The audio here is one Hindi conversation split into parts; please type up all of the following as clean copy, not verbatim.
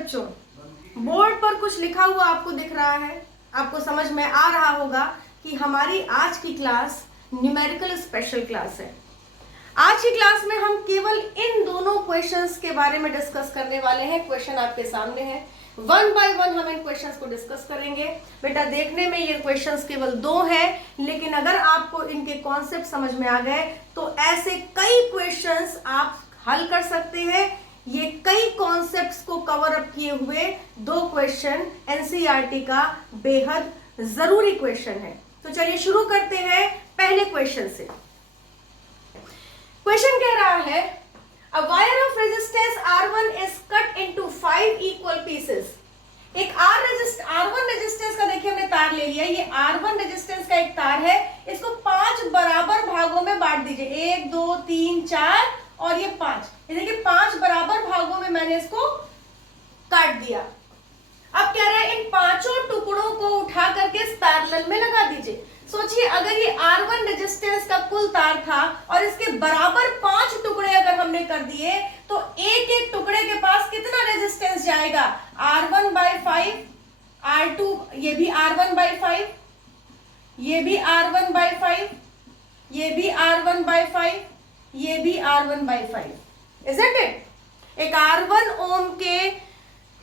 बच्चों, बोर्ड पर कुछ लिखा हुआ आपको दिख रहा है? आपको समझ में आ रहा होगा कि हमारी आज की क्लास न्यूमेरिकल स्पेशल क्लास है। आज की क्लास में हम केवल इन दोनों क्वेश्चंस के बारे में डिस्कस करने वाले हैं। क्वेश्चन आपके सामने है, वन बाय वन हम इन क्वेश्चंस को डिस्कस करेंगे। बेटा देखने में ये क्वेश्चंस केवल दो हैं, लेकिन अगर आपको इनके कॉन्सेप्ट समझ में आ गए तो ऐसे कई क्वेश्चंस आप हल कर सकते हैं। ये कई कॉन्सेप्ट्स को कवर अप किए हुए दो क्वेश्चन एनसीईआरटी का बेहद जरूरी क्वेश्चन है। तो चलिए शुरू करते हैं पहले क्वेश्चन से। क्वेश्चन कह रहा है, a wire of resistance R1 is cut into 5 equal pieces। एक R1 रेजिस्टेंस का देखिए हमने तार ले लिया। ये R1 रेजिस्टेंस का एक तार है, इसको 5 बराबर भागों में बांट दीजिए। 1 2 3 4 और ये 5। ये देखिए 5 बराबर भागों में मैंने इसको काट दिया। अब कह रहा है इन पांचों टुकड़ों को उठा करके इस पैरेलल में लगा दीजिए। सोचिए अगर ये R1 रेजिस्टेंस का कुल तार था और इसके बराबर 5 टुकड़े अगर हमने कर दिए तो एक एक टुकड़े के पास कितना रेजिस्टेंस जाएगा? R1 by 5, R2, ये भी R1 by 5, ये भी R1 by 5, ये भी R1 by 5, ये भी R1 by 5, isn't it? एक R1 ओम के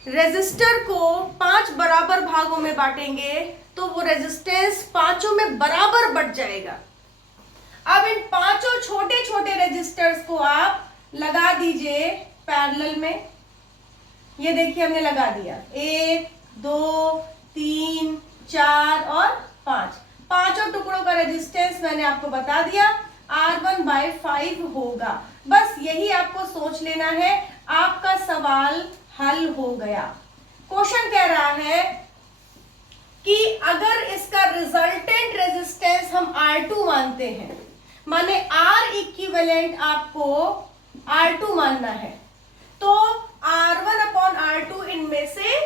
रेजिस्टर को 5 बराबर भागों में बांटेंगे तो वो रेजिस्टेंस पांचों में बराबर बढ़ जाएगा। अब इन पांचों छोटे छोटे रेजिस्टर्स को आप लगा दीजिए पैरेलल में। ये देखिए हमने लगा दिया, 1 2 3 4 और 5। पांचों टुकड़ों का रेजिस्टेंस मैंने आपको बता दिया, R1 by 5 होगा। बस यही आपको सोच लेना है, आपका सवाल हल हो गया। क्वेश्चन कह रहा है कि अगर इसका रिजल्टेंट रेजिस्टेंस हम R2 मानते हैं, माने R इक्विवेलेंट आपको R2 मानना है, तो R1 अपॉन R2 इनमें से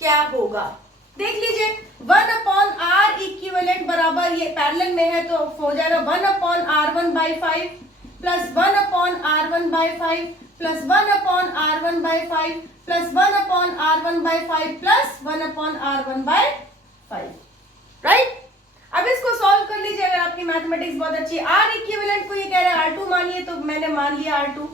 क्या होगा? देख लीजिए, 1 अपॉन R इक्विवेलेंट बराबर, ये पैरेलल में है तो हो जाएगा 1 upon R1 by 5 plus 1 upon R1 by 5 plus 1 upon R1 by 5 plus 1 upon R1 by 5 plus 1 upon R1 by 5, right? अब इसको सॉल्व कर लीजिए अगर आपकी मैथमेटिक्स बहुत अच्छी है। R इक्विवेलेंट को ये कह रहा है R2 मानिए, तो मैंने मान लिया R2।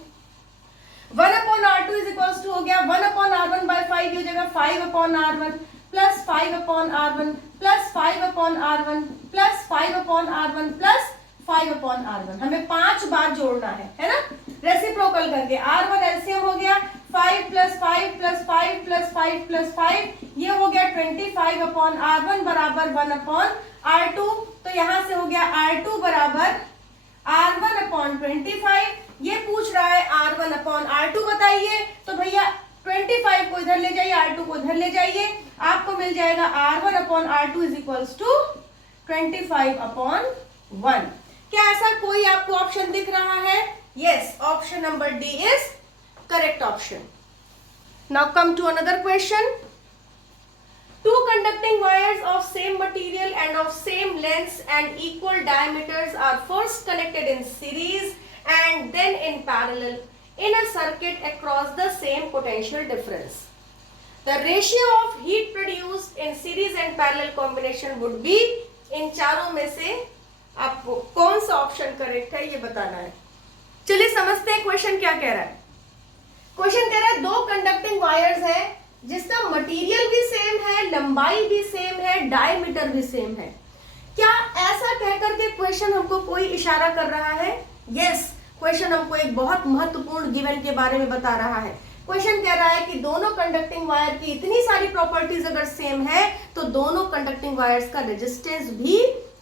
1 upon R2 is equals to हो गया 1 अपॉन R1 by 5, ये हो जाएगा 5 upon R1 plus 5 upon R1 plus 5 upon R1 plus 5 upon R1 plus 5 upon R1। हमें 5 बार जोड़ना है ना, रेसिप्रोकल करके। R1 एलसीएम हो गया 5 प्लस 5 प्लस 5 प्लस 5 प्लस 5, ये हो गया 25 अपॉन R1 बराबर 1 अपॉन R2। तो यहां से हो गया R2 बराबर R1 अपॉन 25। ये पूछ रहा है R1 अपॉन R2 बताइए, तो भैया 25 को इधर ले जाइए, R2 को इधर ले जाइए, आपको मिल जाएगा R1 upon R2 is equals to 25 upon 1। क्या ऐसा कोई आपको ऑप्शन दिख रहा है? Yes, option number D is correct option. Now come to another question. Two conducting wires of same material and of same lengths and equal diameters are first connected in series and then in parallel in a circuit across the same potential difference. The ratio of heat produced in series and parallel combination would be, इन चारों में से आपको कौन सा ऑप्शन करेक्ट है ये बताना है। चलिए समझते हैं क्वेश्चन क्या कह रहा है। क्वेश्चन कह रहा है दो कंडक्टिंग वायर्स हैं जिसका मटेरियल भी सेम है, लंबाई भी सेम है, डायमीटर भी सेम है। क्या ऐसा कहकर के क्वेश्चन हमको कोई इशारा कर रहा है? यस, क्वेश्चन हमको एक बहुत महत्वपूर्ण गिवन के बारे में बता रहा है। क्वेश्चन कह रहा है कि दोनों कंडक्टिंग वायर की इतनी सारी प्रॉपर्टीज अगर सेम है तो दोनों कंडक्टिंग वायर्स का रेजिस्टेंस भी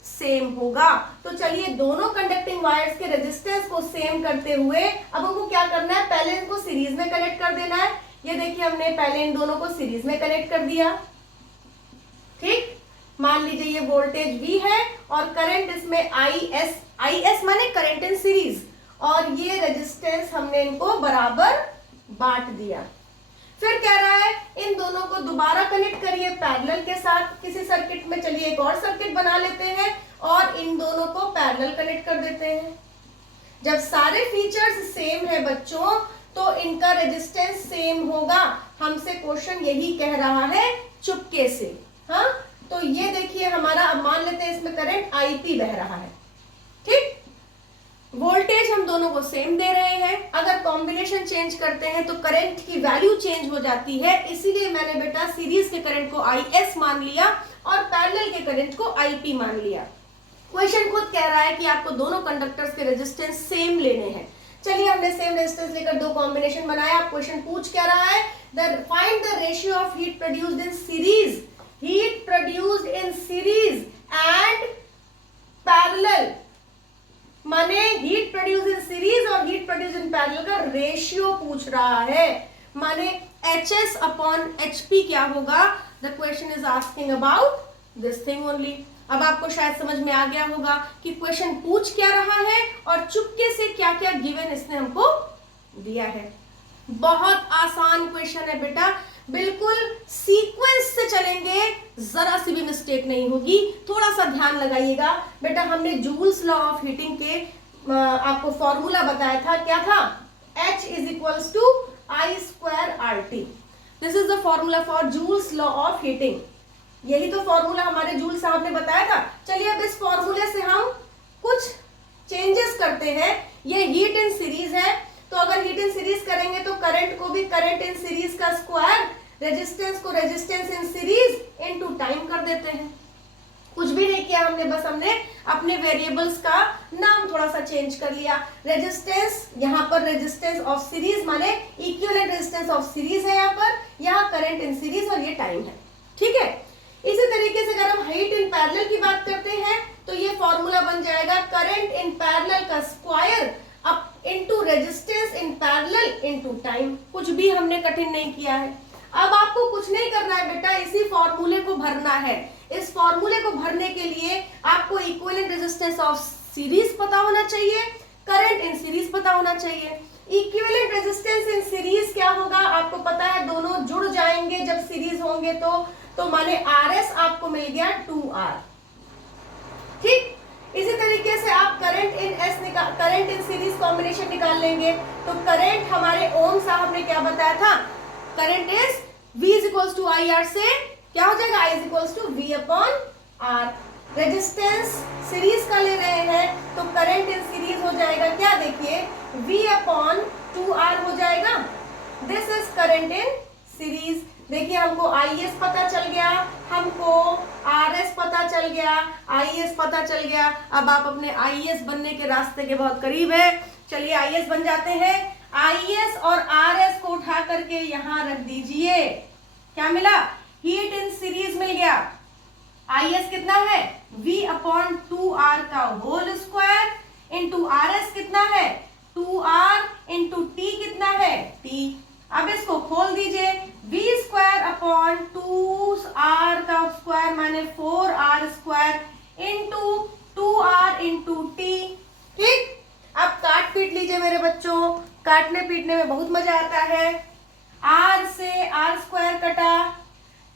सेम होगा। तो चलिए दोनों कंडक्टिंग वायर्स के रेजिस्टेंस को सेम करते हुए अब हमको क्या करना है, पहले इनको सीरीज में कनेक्ट कर देना है। ये देखिए हमने पहले इन दोनों को सीरीज में कनेक्ट कर दिया, ठीक। मान लीजिए ये वोल्टेज V है और करंट इसमें IS माने करंट इन सीरीज, और ये रेजिस्टेंस हमने इनको बराबर बांट दिया। फिर कह रहा है इन दोनों को दोबारा कनेक्ट करिए पैरेलल के साथ किसी सर्किट में। चलिए एक और सर्किट बना लेते हैं और इन दोनों को पैरेलल कनेक्ट कर देते हैं। जब सारे फीचर्स सेम है बच्चों तो इनका रेजिस्टेंस सेम होगा। हमसे क्वेश्चन यही कह रहा है चुपके से। हाँ, तो ये देखिए हमारा, अब मान लेते हैं इसमें करंट आईपी बह रहा है, ठीक। वोल्टेज हम दोनों को सेम दे रहे हैं। अगर कॉम्बिनेशन चेंज करते हैं तो करंट की वैल्यू चेंज हो जाती है, इसीलिए मैंने बेटा सीरीज के करंट को IS मान लिया और पैरेलल के करंट को IP मान लिया। क्वेश्चन खुद कह रहा है कि आपको दोनों कंडक्टर्स के रेजिस्टेंस सेम लेने हैं। चलिए, हमने सेम रेजिस्टेंस लेकर दो कॉम्बिनेशन बनाया। अब क्वेश्चन पूछ क्या रहा है, find the ratio of heat produced in series, heat produced in series and parallel, माने हीट प्रोड्यूस इन सीरीज और हीट प्रोड्यूस इन पैरेलल का रेशियो पूछ रहा है। माने HS अपॉन HP क्या होगा। The question is asking about this thing only. अब आपको शायद समझ में आ गया होगा कि क्वेश्चन पूछ क्या रहा है और चुपके से क्या क्या गिवन इसने हमको दिया है। बहुत आसान क्वेश्चन है बेटा, बिल्कुल सीक्वेंस से चलेंगे, जरा सी भी मिस्टेक नहीं होगी। थोड़ा सा ध्यान लगाइएगा बेटा। हमने जूल्स लॉ ऑफ हीटिंग के आपको फॉर्मूला बताया था, क्या था, H is equals to I² RT। This is the formula for Joule's law of heating. यही तो फॉर्मूला हमारे जूल साहब ने बताया था। चलिए, अब इस फॉर्मूले से हम कुछ चेंजेस करते हैं। ये हीट इन सीरीज है, तो अगर हीट इन सीरीज करेंगे तो करंट को भी करंट इन सीरीज का स्क्वायर, रेजिस्टेंस को resistance in series into time कर देते हैं। कुछ भी नहीं किया हमने, बस हमने अपने वेरिएबल्स का नाम थोड़ा सा चेंज कर लिया। रेजिस्टेंस, यहाँ पर रेजिस्टेंस ऑफ सीरीज माने इक्विवेलेंट रेजिस्टेंस ऑफ सीरीज है यहाँ पर, यहाँ करंट इन सीरीज और ये टाइम है, ठीक है। इसी तरीके से अगर हम हीट इन पैरेलल की बात करते हैं तो ये फॉर्मूला बन जाएगा करंट इन पैरेलल का square up into resistance in parallel into time. कुछ भी हमने कठिन नहीं किया है। अब आपको कुछ नहीं करना है बेटा, इसी फॉर्मूले को भरना है। इस फॉर्मूले को भरने के लिए आपको इक्विवेलेंट रेजिस्टेंस ऑफ सीरीज पता होना चाहिए, करंट इन सीरीज पता होना चाहिए। इक्विवेलेंट रेजिस्टेंस इन सीरीज क्या होगा, आपको पता है, दोनों जुड़ जाएंगे जब सीरीज होंगे तो माने RS आपको मिल गया 2R, ठीक। इसी तरीके से आप करंट इन सीरीज कॉम्बिनेशन निकाल लेंगे तो करंट हमारे ओम साहब ने क्या बताया था, current is V is equals to IR से क्या हो जाएगा, I is equals to V upon R। Resistance series का ले रहे हैं तो करंट इन सीरीज हो जाएगा क्या, देखिए V अपॉन 2R हो जाएगा। This is current in series. देखिए, हमको IS पता चल गया, हमको RS पता चल गया, IS पता चल गया। अब आप अपने IS बनने के रास्ते के बहुत करीब है। चलिए IS बन जाते हैं। IS और RS को उठा करके यहां रख दीजिए। क्या मिला, हीट इन सीरीज मिल गया। IS कितना है, V अपॉन 2R का होल स्क्वायर इंटू RS कितना है, 2R इंटू T कितना है, T। अब इसको खोल दीजिए, V स्क्वायर अपॉन 2R का स्क्वायर माने 4R square into 2R into T, ठीक। अब काट पीट लीजिए मेरे बच्चों, काटने पीटने में बहुत मजा आता है। R से R स्क्वायर कटा,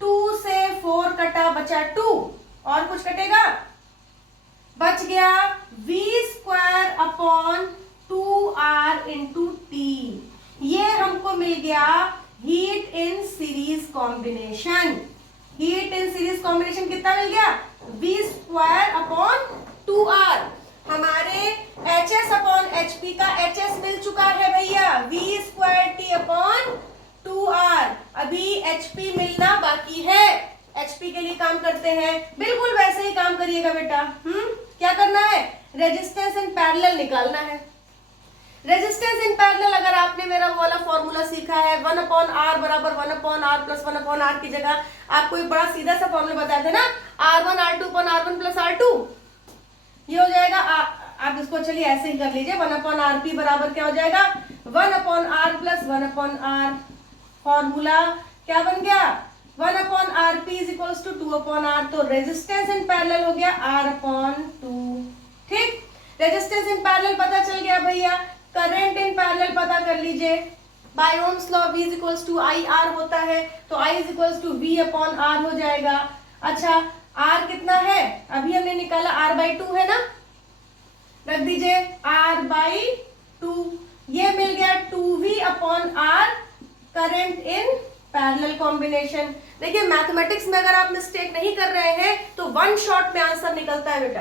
2 से 4 कटा, बचा 2, और कुछ कटेगा, बच गया V square upon 2R into T। ये हमको मिल गया heat in series combination. Heat in series combination कितना मिल गया, V स्क्वायर अपॉन 2R। हमारे HS अपॉन HP का HS मिल चुका है भैया, V square T upon 2R। अभी HP मिलना बाकी है। HP के लिए काम करते हैं, बिल्कुल वैसे ही काम करिएगा बेटा। क्या करना है, रेजिस्टेंस इन पैरेलल निकालना है। रेजिस्टेंस इन पैरेलल अगर आपने मेरा वाला फॉर्मूला सीखा है, 1 अपॉन R बराबर 1 upon R plus 1 upon R की जगह आपको एक बड़ा सीधा सा फॉर्मूला बताया था ना, R1 R2 upon R1 plus R2। ये हो जाएगा, आप इसको चलिए ऐसे ही कर लीजिए, 1 अपॉन RP बराबर क्या हो जाएगा, 1 upon R plus 1 upon R। Formula क्या बन गया, 1 upon RP is equals to 2 upon R। तो रेजिस्टेंस इन पैरेलल हो गया R अपॉन 2, ठीक। रेजिस्टेंस इन पैरेलल पता चल गया भैया। करंट इन पैरेलल पता कर लीजिए, by Ohm's law V is equals to IR होता है, तो I is equals to V upon R हो जाएगा। अच्छा, R कितना है, अभी हमने निकाला R बाई 2 है ना, रख दीजिए R बाई 2। ये मिल गया 2V/R current in parallel combination. देखिए मैथमेटिक्स में अगर आप मिस्टेक नहीं कर रहे हैं तो वन शॉट में आंसर निकलता है बेटा।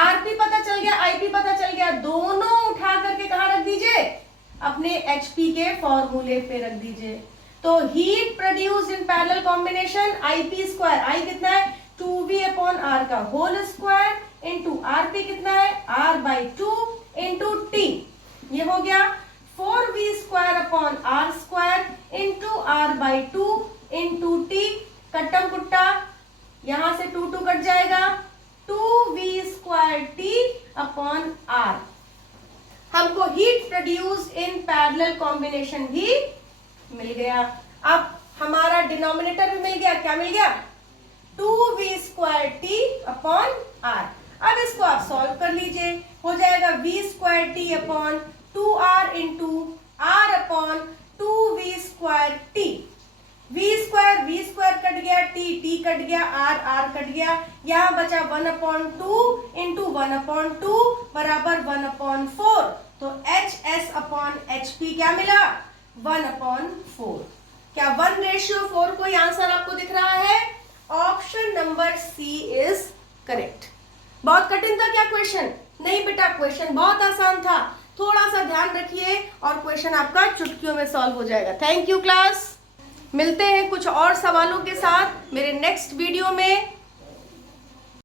आरपी पता चल गया, आईपी पता चल गया, दोनों उठा करके कहां रख दीजिए, अपने एचपी के फॉर्मूले पे रख दीजिए। तो heat produced in parallel combination I P square, I कितना है 2V/R का होल स्क्वायर इंटू आरपी कितना है R/2 इंटू टी, ये हो गया 4V²/R² into R/2 into T, कट्टम कुट्टा यहां से 2 2 कट जाएगा, 2V²T/R। हमको heat produced in parallel combination भी मिल गया। अब हमारा डिनोमिनेटर भी मिल गया, क्या मिल गया 2V²T/R। अब इसको आप सॉल्व कर लीजिए, हो जाएगा V²T/2R into R/2V²T। V² cut गया, T कट गया, R कट गया, यहां बचा 1/2 इंटू 1/2 बराबर 1/4। तो HS/HP क्या मिला 1/4। क्या 1:4 कोई आंसर आपको दिख रहा है? Option number C is correct. बहुत कठिन था क्या क्वेश्चन? नहीं बेटा, क्वेश्चन बहुत आसान था, थोड़ा सा ध्यान रखिए और क्वेश्चन आपका चुटकियों में सॉल्व हो जाएगा। Thank you class. मिलते हैं कुछ और सवालों के साथ मेरे नेक्स्ट वीडियो में।